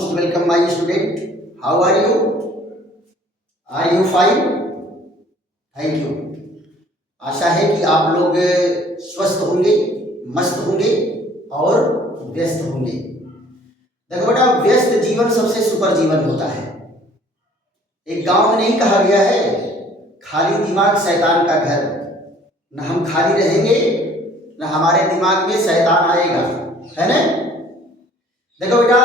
Most welcome my student. How are you? Are you fine? Thank you. आशा है कि आप लोग स्वस्थ होंगे, मस्त होंगे और व्यस्त होंगे। देखो बेटा, व्यस्त जीवन सबसे सुपर जीवन होता है। एक गांव में नहीं कहा गया है, खाली दिमाग शैतान का घर। न हम खाली रहेंगे, न हमारे दिमाग में शैतान आएगा, है ना? देखो बेटा,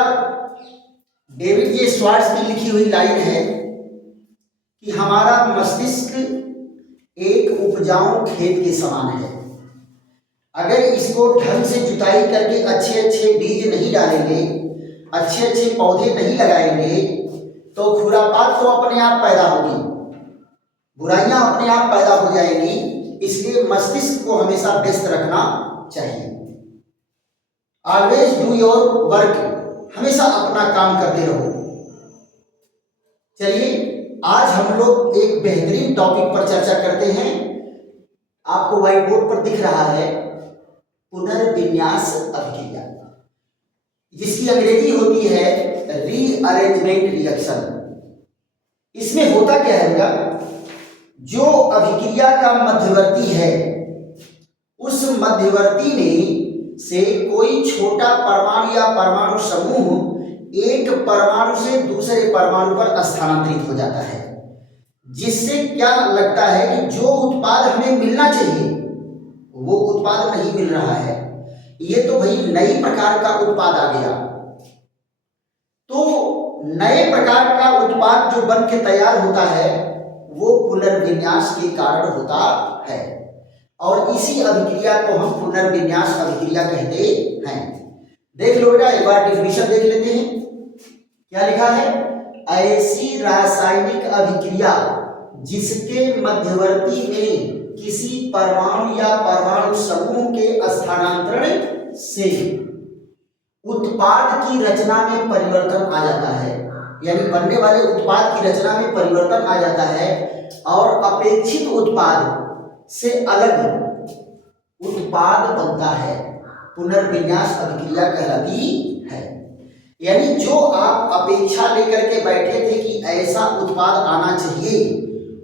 डेविड जे स्वार्ट्ज की लिखी हुई लाइन है कि हमारा मस्तिष्क एक उपजाऊ खेत के समान है। अगर इसको ढंग से जुताई करके अच्छे अच्छे बीज नहीं डालेंगे, अच्छे अच्छे पौधे नहीं लगाएंगे, तो खुरापात तो अपने आप पैदा होगी, बुराइयां अपने आप पैदा हो जाएंगी। इसलिए मस्तिष्क को हमेशा व्यस्त रखना चाहिए। ऑलवेज डू योर वर्क, हमेशा अपना काम करते रहो। चलिए, आज हम लोग एक बेहतरीन टॉपिक पर चर्चा करते हैं। आपको व्हाइट बोर्ड पर दिख रहा है पुनर्विन्यास अभिक्रिया, जिसकी अंग्रेजी होती है रीअरेंजमेंट रिएक्शन। इसमें होता क्या है बेटा, जो अभिक्रिया का मध्यवर्ती है, उस मध्यवर्ती में से कोई छोटा परमाणु या परमाणु समूह एक परमाणु से दूसरे परमाणु पर स्थानांतरित हो जाता है, जिससे क्या लगता है कि जो उत्पाद हमें मिलना चाहिए वो उत्पाद नहीं मिल रहा है। ये तो भाई नई प्रकार का उत्पाद आ गया। तो नए प्रकार का उत्पाद जो बन के तैयार होता है वो पुनर्विन्यास के कारण होता है, और इसी अभिक्रिया को हम पुनर्विन्यास अभिक्रिया कहते हैं। देख लो बेटा, एक बार डिफिनेशन देख लेते हैं। क्या लिखा है? ऐसी रासायनिक अभिक्रिया जिसके मध्यवर्ती में किसी परमाणु या परमाणु समूह के स्थानांतरण से उत्पाद की रचना में परिवर्तन आ जाता है, यानी बनने वाले उत्पाद की रचना में परिवर्तन आ जाता है और अपेक्षित उत्पाद से अलग उत्पाद बनता है, पुनर्विन्यास अभिक्रिया कहलाती है। यानी जो आप अपेक्षा लेकर के बैठे थे कि ऐसा उत्पाद आना चाहिए,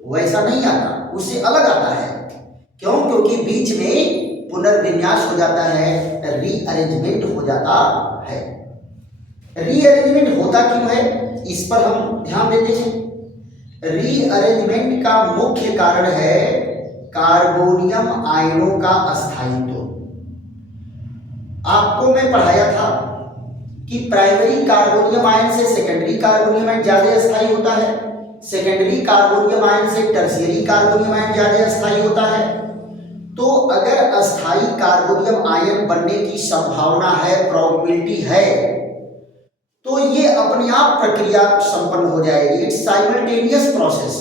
वैसा नहीं आता, उससे अलग आता है। क्यों? क्योंकि बीच में पुनर्विन्यास हो जाता है, रीअरेंजमेंट हो जाता है। रीअरेंजमेंट होता क्यों है, इस पर हम ध्यान देते हैं। रीअरेंजमेंट का मुख्य कारण है कार्बोनियम आयनों का अस्थायित्व। आपको मैं पढ़ाया था कि प्राइमरी कार्बोनियम आयन से सेकेंडरी कार्बोनियम आयन ज्यादा अस्थायी होता है, सेकेंडरी कार्बोनियम आयन से टर्शियरी कार्बोनियम आयन ज्यादा अस्थायी होता है। तो अगर अस्थायी कार्बोनियम आयन बनने की संभावना है, प्रोबेबिलिटी है, तो ये अपने आप प्रक्रिया संपन्न हो जाएगी। इट्स साइमल्टेनियस प्रोसेस,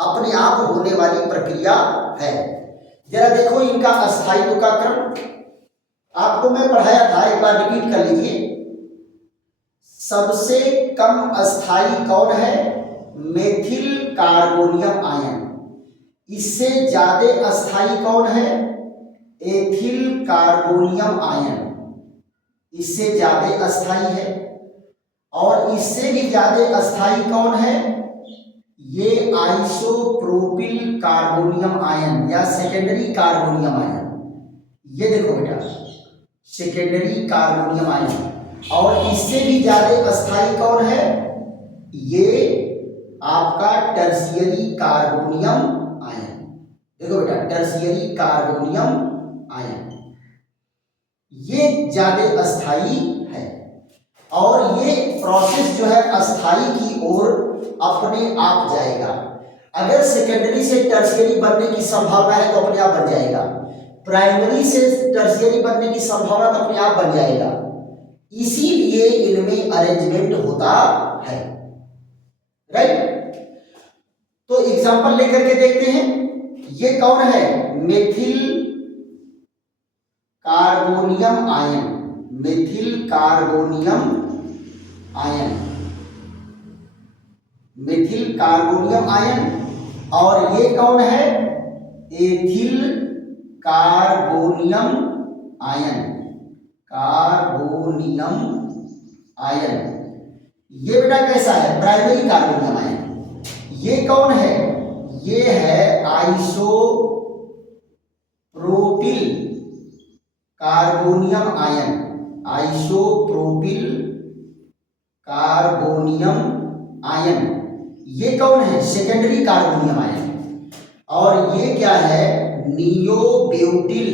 अपने आप होने वाली प्रक्रिया है। जरा देखो इनका अस्थायित्व का क्रम, आपको मैं पढ़ाया था, एक बार रिपीट कर लीजिए। सबसे कम अस्थायी कौन है? Methyl carbonium ion. इससे ज्यादा अस्थायी कौन है? Ethyl carbonium ion. इससे ज्यादा अस्थायी है। और इससे भी ज्यादा अस्थायी कौन है? ये आइसोप्रोपिल कार्बोनियम आयन या सेकेंडरी कार्बोनियम आयन। ये देखो बेटा, सेकेंडरी कार्बोनियम आयन। और इससे भी ज्यादा अस्थायी कौन है? ये आपका टर्शियरी कार्बोनियम आयन। देखो बेटा, टर्शियरी कार्बोनियम आयन ये ज्यादा अस्थायी है। और ये प्रोसेस जो है अस्थायी की ओर अपने आप जाएगा। अगर सेकेंडरी से टर्शियरी बनने की संभावना है तो अपने आप बन जाएगा, प्राइमरी से टर्शियरी बनने की संभावना तो अपने आप बन जाएगा। इसीलिए इनमें अरेंजमेंट होता है, राइट? तो एग्जांपल लेकर के देखते हैं। ये कौन है? Methyl carbonium ion, methyl carbonium ion, methyl carbonium ion. और ये कौन है? Ethyl carbonium ion, carbonium ion. ये बेटा कैसा है, प्राइमरी कार्बोनियम आयन। ये कौन है, ये है isopropyl carbonium ion, isopropyl carbonium ion. ये कौन है, सेकेंडरी कार्बोनियम आयन। और ये क्या है, नियोब्यूटिल,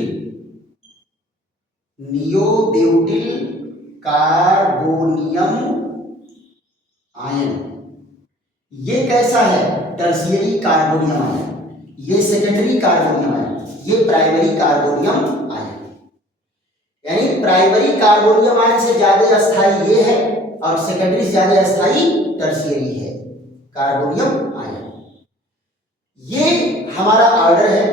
नियोब्यूटिल कार्बोनियम आयन। ये कैसा है, टर्शियरी कार्बोनियम आयन। ये सेकेंडरी कार्बोनियम आयन, ये प्राइमरी कार्बोनियम आयन। यानी प्राइमरी कार्बोनियम आयन से ज्यादा अस्थाई ये है और सेकेंडरी से ज्यादा अस्थाई टर्शियरी है कार्बोनियम आयन। ये हमारा ऑर्डर है।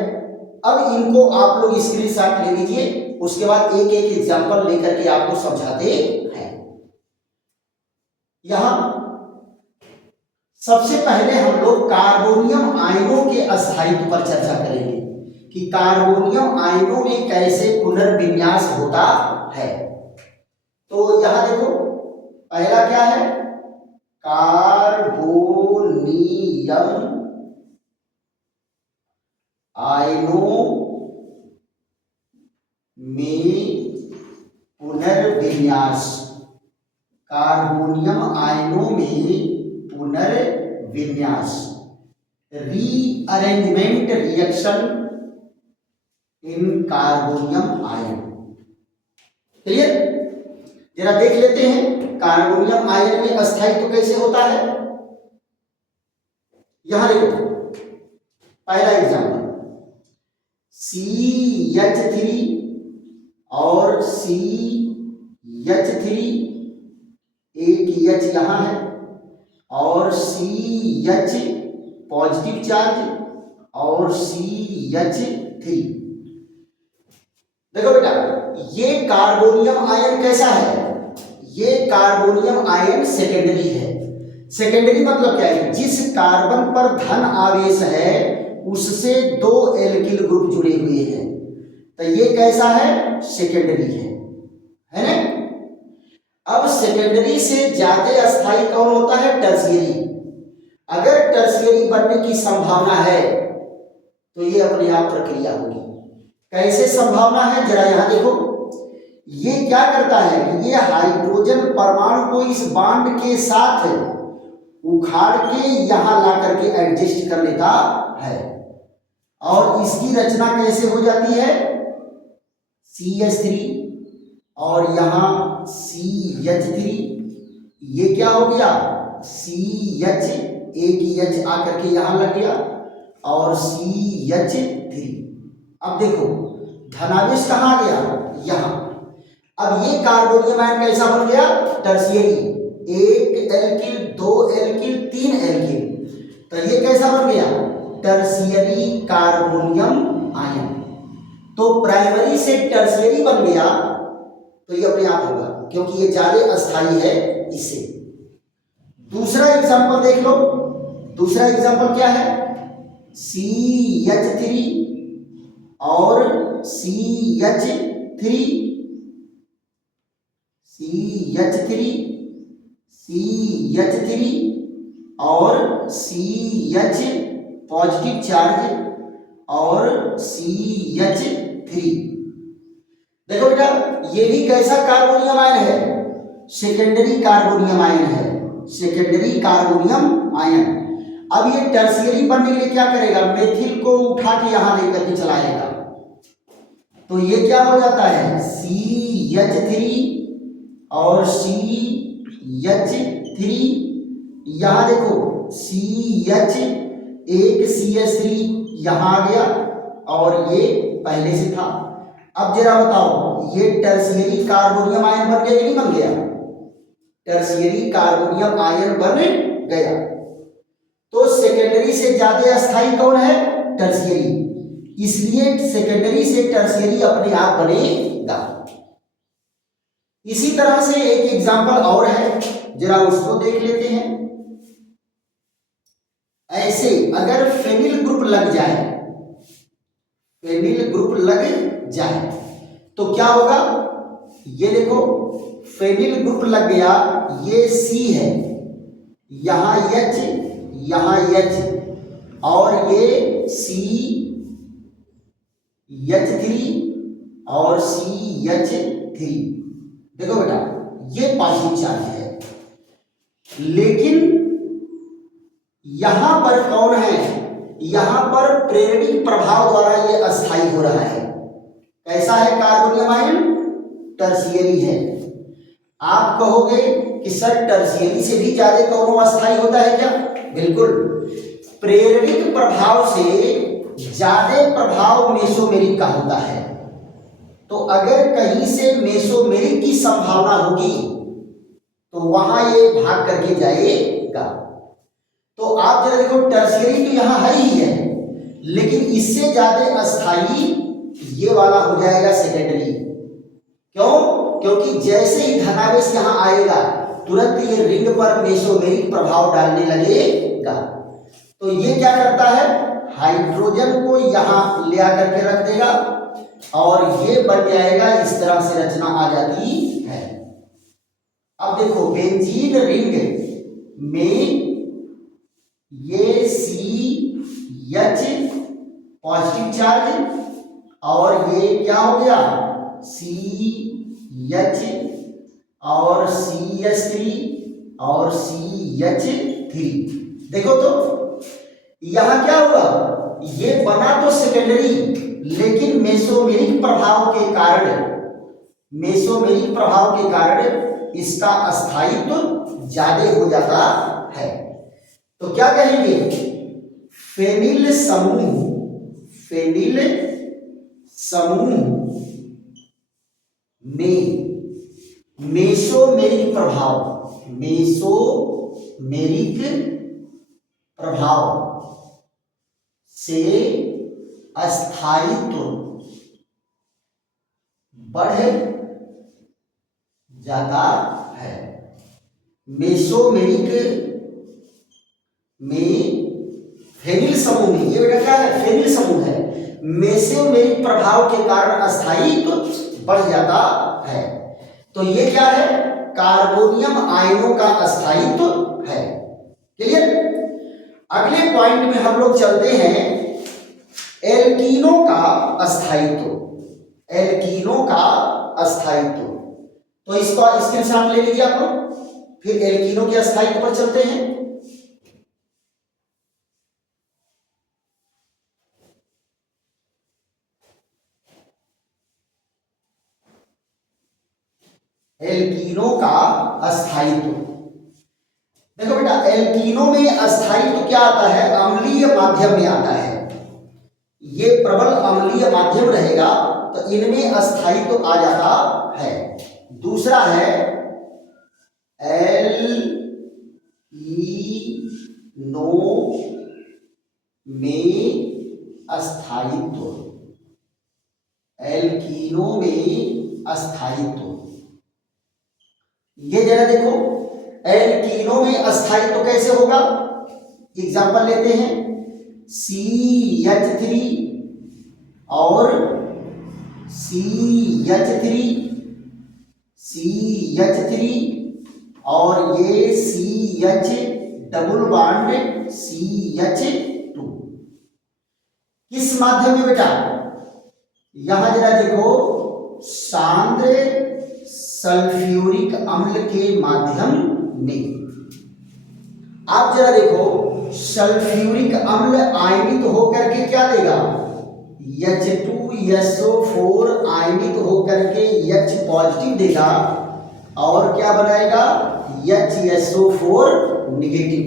अब इनको आप लोग स्क्रीनशॉट ले लीजिए, उसके बाद एक एक एग्जांपल लेकर के आपको समझाते हैं। यहां सबसे पहले हम लोग कार्बोनियम आयनों के अस्थायित्व पर चर्चा करेंगे कि कार्बोनियम आयनों में कैसे पुनर्विन्यास होता है। तो यहां देखो, पहला क्या है, कार्बोनियम आयनों में पुनर्विन्यास, कार्बोनियम आयनों में पुनर्विन्यास, rearrangement reaction in carbonium ion. Clear? जरा देख लेते हैं कार्बोनियम आयन में अस्थायित्व कैसे होता है। यहां देखो, पहला एग्जांपल CH3 और CH3, एक H यहां है और CH पॉजिटिव चार्ज और CH3। देखो बेटा, ये कार्बोनियम आयन कैसा है, ये कार्बोनियम आयन सेकेंडरी है। सेकेंडरी मतलब क्या है, जिस कार्बन पर धन आवेश है उससे दो एल्किल ग्रुप जुड़े हुए हैं, तो ये कैसा है, सेकेंडरी है ना। अब सेकेंडरी से ज्यादा अस्थाई कौन होता है, टर्शियरी। अगर टर्शियरी बनने की संभावना है तो ये अपने आप प्रक्रिया होगी। कैसे संभावना है, जरा यहां देखो, ये क्या करता है कि ये हाइड्रोजन परमाणु को इस बॉन्ड के साथ उखाड़ के यहां ला करके एडजस्ट कर लेता है। और इसकी रचना कैसे हो जाती है, CH3 और यहां CH3, ये क्या हो गया, CH, एक H आकर के यहां लग गया और CH3। अब देखो धनावेश कहां आ गया, यहां। अब ये कार्बोनियम आयन कैसा बन गया, टर्शियरी, एक एल्किल, दो एल्किल, तीन एल्किल, तो ये कैसा बन गया, टर्शियरी कार्बोनियम आयन। तो प्राइमरी से टर्शियरी बन गया तो ये अपने आप होगा क्योंकि ये ज्यादा अस्थाई है इससे। दूसरा एग्जांपल देख लो, दूसरा एग्जांपल क्या है, CH3 और CH3, CH3 और CH पॉजिटिव चार्ज और CH3। देखो बेटा, ये भी कैसा कार्बोनियम आयन है, सेकेंडरी कार्बोनियम आयन है, सेकेंडरी कार्बोनियम आयन। अब ये टर्शियरी बनने के लिए क्या करेगा, मेथिल को उठा के यहां लेकर के चलाएगा, तो ये क्या हो जाता है, CH3 और CH3। यहां देखो CH, एक CH3 यहां आ गया और ये पहले से था। अब जरा बताओ, ये टर्शियरी कार्बोनियम आयन बन गया कि नहीं बन गया, टर्शियरी कार्बोनियम आयन बन गया। तो सेकेंडरी से ज्यादा अस्थाई कौन है, टर्शियरी, इसलिए सेकेंडरी से टर्शियरी अपने आप बनेगा। इसी तरह से एक एग्जांपल और है, जरा उसको देख लेते हैं। ऐसे अगर फेनिल ग्रुप लग जाए, फेनिल ग्रुप लग जाए तो क्या होगा, ये देखो फेनिल ग्रुप लग गया, ये C है यहाँ H, यहाँ H, और ये CH3 और CH3। देखो बेटा ये पॉजिटिव चार्ज है, लेकिन यहां पर कौन है, यहां पर प्रेरणिक प्रभाव द्वारा ये अस्थायी हो रहा है। कैसा है कार्बोनियम आयन? टर्शियरी है। आप कहोगे कि सर टर्शियरी से भी ज्यादा कौन अस्थायी होता है क्या? बिल्कुल, प्रेरणिक प्रभाव से ज्यादा प्रभाव मेसोमेरिक का होता है। तो अगर कहीं से मेसोमेरिक की संभावना होगी तो वहां ये भाग करके जाएगा। तो आप जरा देखो, टर्शियरी तो यहां है ही है, लेकिन इससे ज्यादा अस्थायी ये वाला हो जाएगा सेकेंडरी। क्यों? क्योंकि जैसे ही धनावेश यहां आएगा तुरंत ये रिंग पर मेसोमेरिक प्रभाव डालने लगेगा। तो ये क्या करता है, हाइड्रोजन को यहां ले आकर के रख देगा और ये बन जाएगा, इस तरह से रचना आ जाती है। अब देखो बेंजीन रिंग में ये CH पॉजिटिव चार्ज और ये क्या हो गया, CH और CH3 और CH3। देखो तो यहां क्या हुआ, ये बना तो सेकेंडरी, लेकिन मेसोमेरिक प्रभाव के कारण इसका अस्थायित्व ज्यादा हो जाता है। तो क्या कहेंगे, फेनिल समूह में मेसोमेरिक प्रभाव से अस्थायित्व बढ़ जाता है। मेसोमेरिक में फेनिल समूह में, ये बेटा क्या है, फेनिल समूह है, मेसोमेरिक प्रभाव के कारण अस्थायित्व बढ़ जाता है। तो ये क्या है, कार्बोनियम आयनों का अस्थायित्व है। क्लियर? अगले पॉइंट में हम लोग चलते हैं, एल्कीनों का अस्थायित्व। तो इसको स्क्रीनशॉट ले लीजिए आप लोग, फिर एल्कीनों के अस्थायित्व पर चलते हैं। एल्कीनों का अस्थायित्व, देखो बेटा एल्कीनों में अस्थायित्व क्या आता है, अम्लीय माध्यम में आता है। ये प्रबल अम्लीय माध्यम रहेगा तो इनमें अस्थायित्व आ जाता है। दूसरा है एल्कीनो में अस्थायित्व, ये जरा देखो एल्कीनो में अस्थायित्व कैसे होगा। एग्जांपल लेते हैं, CH3 और CH3 और ये CH डबल बॉन्ड CH2 किस माध्यम में बेटा, यहां जरा देखो सांद्र सल्फ्यूरिक अम्ल के माध्यम में। आप जरा देखो सल्फ्यूरिक अम्ल आयनित होकर के क्या देगा, H2SO4 आयनित होकर के H पॉजिटिव देगा और क्या बनाएगा, HSO4 निगेटिव।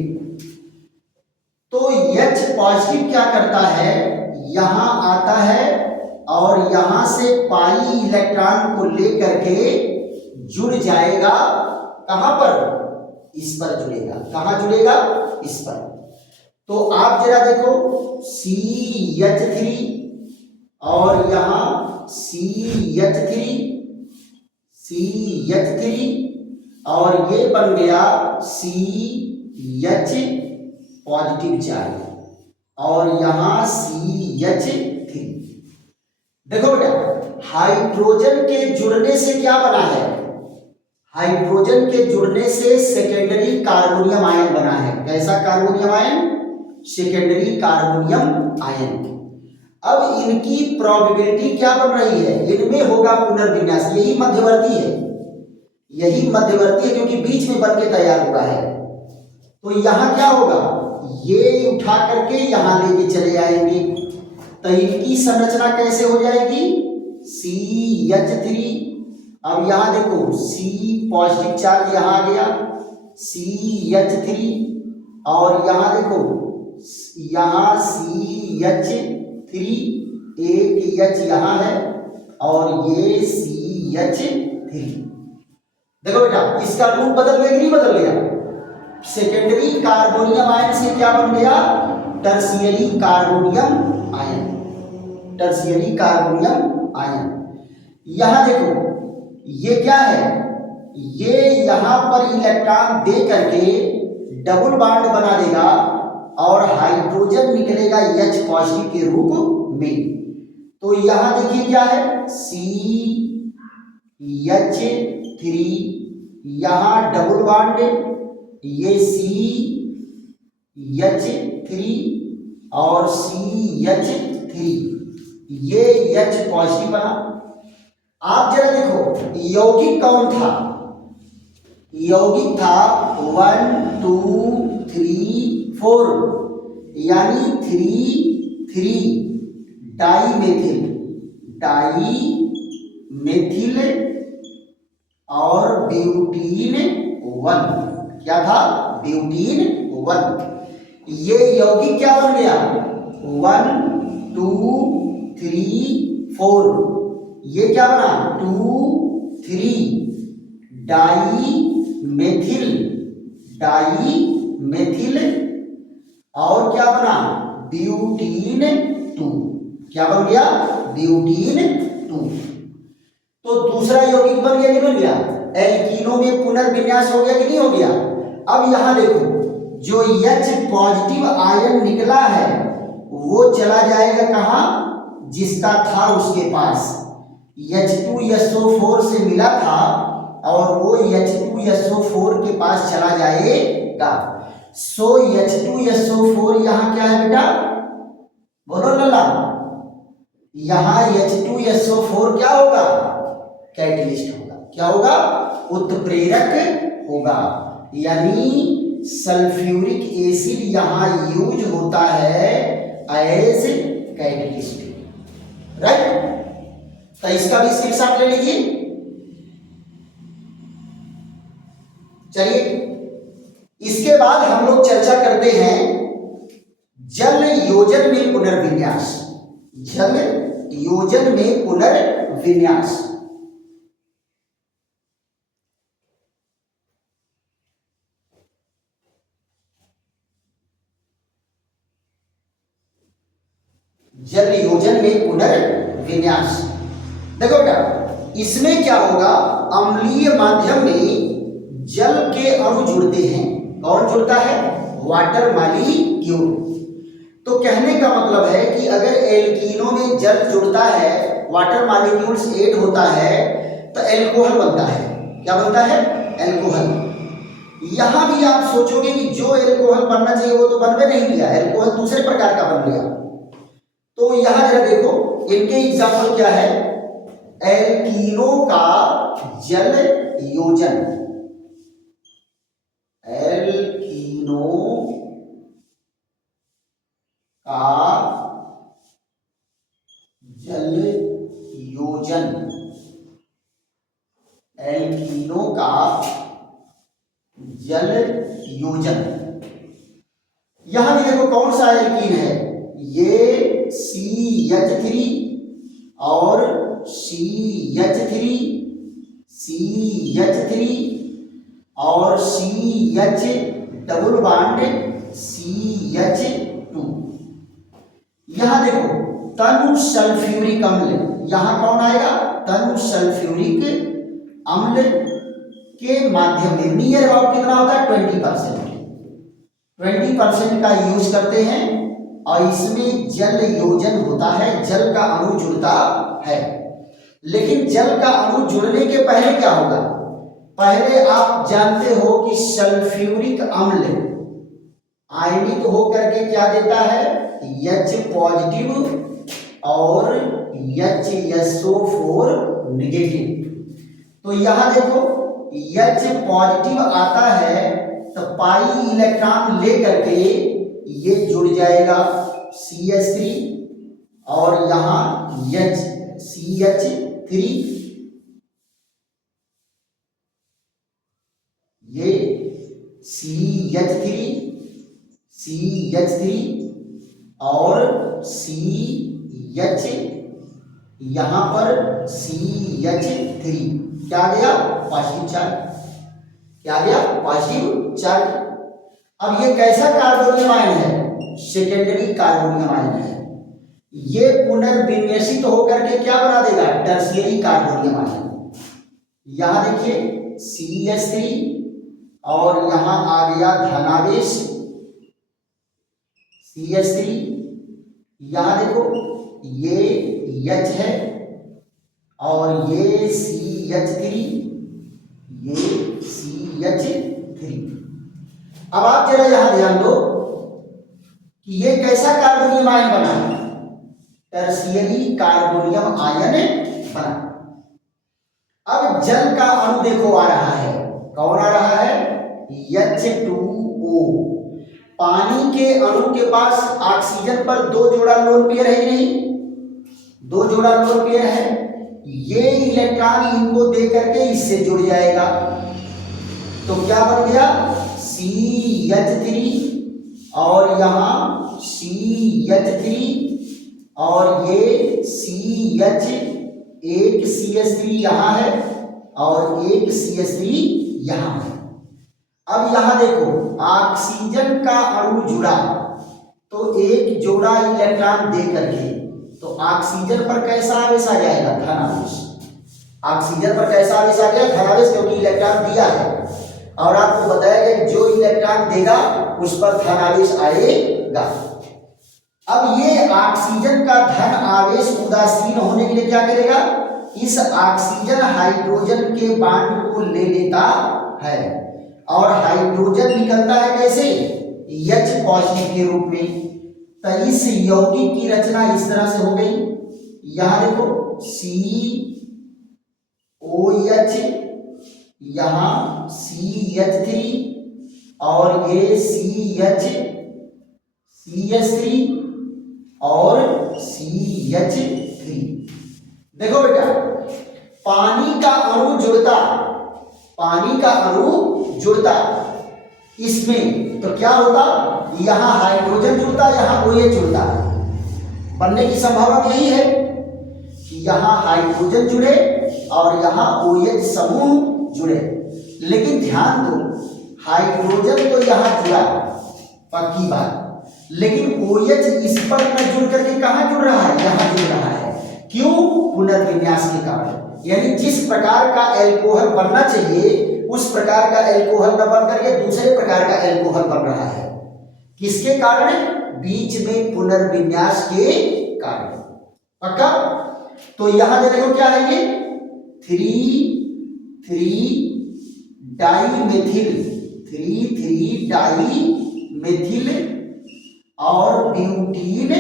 तो H पॉजिटिव क्या करता है, यहां आता है और यहां से पाई इलेक्ट्रॉन को लेकर के जुड़ जाएगा, कहां पर, इस पर जुड़ेगा। कहां जुड़ेगा, इस पर। तो आप जरा देखो CH3 और यहां CH3 और ये बन गया CH पॉजिटिव चार्ज और यहां CH3। देखो बेटा हाइड्रोजन के जुड़ने से क्या बना है, हाइड्रोजन के जुड़ने से सेकेंडरी कार्बोनियम आयन बना है। कैसा carbonium ion? Secondary carbonium ion. अब इनकी प्रोबेबिलिटी क्या बन रही है? इनमें होगा पुनर्विन्यास। यही मध्यवर्ती है, यही मध्यवर्ती है, क्योंकि बीच में बन के तैयार हुआ है। तो यहां क्या होगा? ये उठा करके यहां लेके चले आएंगे, तो इनकी संरचना कैसे हो जाएगी? CH3। अब यहां देखो C पॉजिटिव चार्ज यहां आ गया, CH3, और यहां देखो यहां CH3, एक H यहां है और ये CH3। देखो बेटा, इसका रूप बदल गया कि नहीं बदल गया? सेकेंडरी कार्बोनियम आयन से क्या बन गया? Tertiary carbonium ion, tertiary carbonium ion. यहां देखो ये क्या है? ये यहां पर इलेक्ट्रॉन दे करके डबल बॉन्ड बना देगा और हाइड्रोजन निकलेगा H पॉजिटिव के रूप में। तो यहां देखिए क्या है? CH3, यहां डबल बॉन्ड, ये CH3 और CH3, ये H पॉजिटिव बना। आप जरा देखो यौगिक कौन था? यौगिक था 1 2 3 4, यानी 3 डाईमेथिल, डाईमेथिल और ब्यूटीन 1। क्या था? ब्यूटीन 1। ये यौगिक क्या बन गया? 1 2 3 4, ये क्या बना? 2 3 डाईमेथिल, डाईमेथिल, और क्या बना? ब्यूटीन 2। क्या बन गया? ब्यूटीन 2। तो दूसरा यौगिक बन गया कि नहीं बन गया? एल्कीनो में पुनर्विन्यास हो गया कि नहीं हो गया? अब यहां देखो जो H पॉजिटिव आयन निकला है वो चला जाएगा कहां? जिसका था उसके पास, H2SO4 से मिला था और वो H2SO4 के पास चला जाएगा। सो H2SO4 यहां क्या है बेटा? बोलो लला। यहां H2SO4 क्या होगा? कैटलिस्ट होगा। क्या होगा? उत्प्रेरक होगा, यानी सल्फ्यूरिक एसिड यहां यूज होता है एज कैटलिस्ट, राइट? तो इसका भी स्क्रीनशॉट ले लीजिए। चलिए, इसके बाद हम लोग चर्चा करते हैं जल योजन में पुनर्विन्यास। जल योजन में पुनर्विन्यास। जल योजन में पुनर्विन्यास। देखो बेटा, इसमें क्या होगा? अम्लीय माध्यम में जल के अणु जुड़ते हैं। कौन जुड़ता है? Water molecule. तो कहने का मतलब है कि अगर एल्कीनो में जल जुड़ता है, वाटर मॉलिक्यूल्स ऐड होता है, तो एल्कोहल बनता है। क्या बनता है? एल्कोहल। यहां भी आप सोचोगे कि जो एल्कोहल बनना चाहिए वो तो बन में नहीं गया, एल्कोहल दूसरे प्रकार का बन गया। तो यहां जरा देखो इनके एग्जाम्पल क्या है? एल्कीनो का जल योजन, एल्कीनो का जल योजन, एल्कीनो का जल योजन। यहां भी देखो कौन सा एल्कीन है? ये CH3 और CH3, CH3 और CH डबल बॉन्ड CH2। यहां देखो तनु सल्फ्यूरिक अम्ल, यहां कौन आएगा? तनु सल्फ्यूरिक अम्ल के माध्यम में नियर अबाउट कितना होता है? 20%। 20% का यूज करते हैं और इसमें जल योजन होता है, जल का अणु जुड़ता है। लेकिन जल का अणु जुड़ने के पहले क्या होगा? पहले आप जानते हो कि सल्फ्यूरिक अम्ल आयनिक होकर के क्या देता है, H पॉजिटिव और HSO4 नेगेटिव। तो यहां देखो H पॉजिटिव आता है तो पाई इलेक्ट्रॉन लेकर के ये जुड़ जाएगा CH3 और यहां CH3, ये CH3 और CH, यहां पर CH3 क्या गया, पॉजिटिव चार्ज, क्या गया, पॉजिटिव चार्ज। अब ये कैसा कार्बोनियम आयन है, सेकेंडरी कार्बोनियम आयन है। ये पुनर्विन्यासित होकर के क्या बना देगा, टर्शियरी कार्बोनियम आयन। यहां देखिए CH3 और यहां आ गया धनावेश CH3, यहां देखो ये H है और ये CH3, ये CH3। अब आप जरा यहां ध्यान दो कि ये कैसा कार्बोनियम आयन बना, टर्शियरी कार्बोनियम आयन बना। अब जल का अणु देखो आ रहा है, कौन आ रहा है, H2O। पानी के अणु के पास ऑक्सीजन पर दो जोड़ा लोन पेयर है नहीं, दो जोड़ा लोन पेयर है। ये इलेक्ट्रॉन इनको दे करके इससे जुड़ जाएगा तो क्या बन गया, CH3 और यहां CH3 और ये CH, एक CH3 यहां है और एक CH3 यहां है। अब यहां देखो ऑक्सीजन का अणु जुड़ा तो एक जोड़ा इलेक्ट्रॉन दे करके तो ऑक्सीजन पर कैसा आवेश आ जाएगा, धनावेश। ऑक्सीजन पर कैसा आवेश आ गया, धनावेश, क्योंकि इलेक्ट्रॉन दिया है और आपको बताया गया जो इलेक्ट्रॉन देगा उस पर धनावेश आएगा। अब ये ऑक्सीजन का धन आवेश उदासीन होने के लिए क्या करेगा, इस ऑक्सीजन हाइड्रोजन के बांड को ले लेता है और हाइड्रोजन निकलता है कैसे, H पॉजिटिव के रूप में। तो इस यौगिक की रचना इस तरह से हो गई, यहां देखो COH, यहां CH3 और ये CH3 और CH3। देखो बेटा पानी का अणु जुड़ता, पानी का अणु जुड़ता इसमें तो क्या होता, यहां हाइड्रोजन जुड़ता, यहां OH जुड़ता। बनने की संभावना यही है कि यहां हाइड्रोजन जुड़े और यहां OH समूह जुड़े। लेकिन ध्यान दो हाइड्रोजन तो यहां जुड़ा, पक्की बात, लेकिन OH इस पर न जुड़ करके कहां जुड़ रहा है, यहां जुड़ रहा है। क्यों, पुनर्विन्यास के कारण। यानी जिस प्रकार का एल्कोहल बनना चाहिए उस प्रकार का एल्कोहल न बन करके दूसरे प्रकार का एल्कोहल बन रहा है। किसके कारण, बीच में पुनर्विन्यास के कारण। पक्का। तो यहां देखो क्या है ये 3,3 डाइमेथिल, 3,3 डाइमेथिल और ब्यूटीन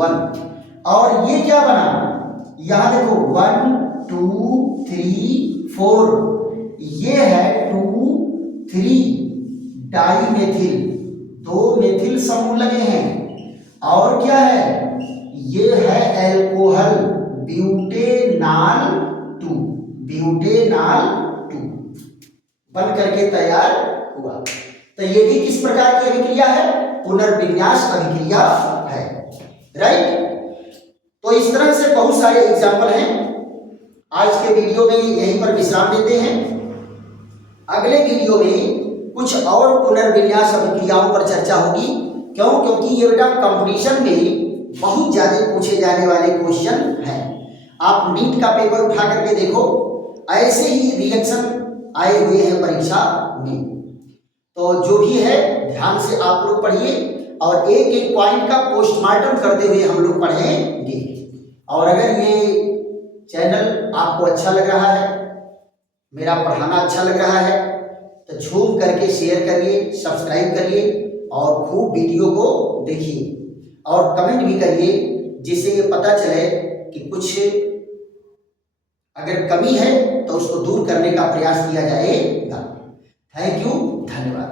1 और ये क्या बना, यहां देखो 1 2 3 4, ये है 2 3 डाइमेथिल, 2 मेथिल समूह लगे हैं और क्या है, ये है एल्कोहल ब्यूटेनॉल 2 बन करके तैयार हुआ। तो ये भी किस प्रकार की अभिक्रिया है, पुनर्विन्यास अभिक्रिया है, राइट। तो इस तरह से बहुत सारे एग्जाम्पल हैं। आज के वीडियो में यहीं पर विश्राम देते हैं। अगले वीडियो में कुछ और पुनर्विन्यास अभिक्रियाओं पर चर्चा होगी। क्यों, क्योंकि ये बेटा कंपटीशन में बहुत ज्यादा पूछे जाने वाले क्वेश्चन हैं। आप नीट का पेपर उठा करके देखो, ऐसे ही रिएक्शन आए हुए हैं परीक्षा में। तो जो भी है ध्यान से आप लोग पढ़िए और एक एक पॉइंट का पोस्टमार्टम करते हुए हम लोग पढ़ेंगे। और अगर ये चैनल आपको अच्छा लग रहा है, मेरा पढ़ाना अच्छा लग रहा है, तो झूम करके शेयर करिए, सब्सक्राइब करिए और खूब वीडियो को देखिए और कमेंट भी करिए, जिससे ये पता चले कि कुछ अगर कमी है तो उसको दूर करने का प्रयास किया जाएगा। थैंक यू, धन्यवाद।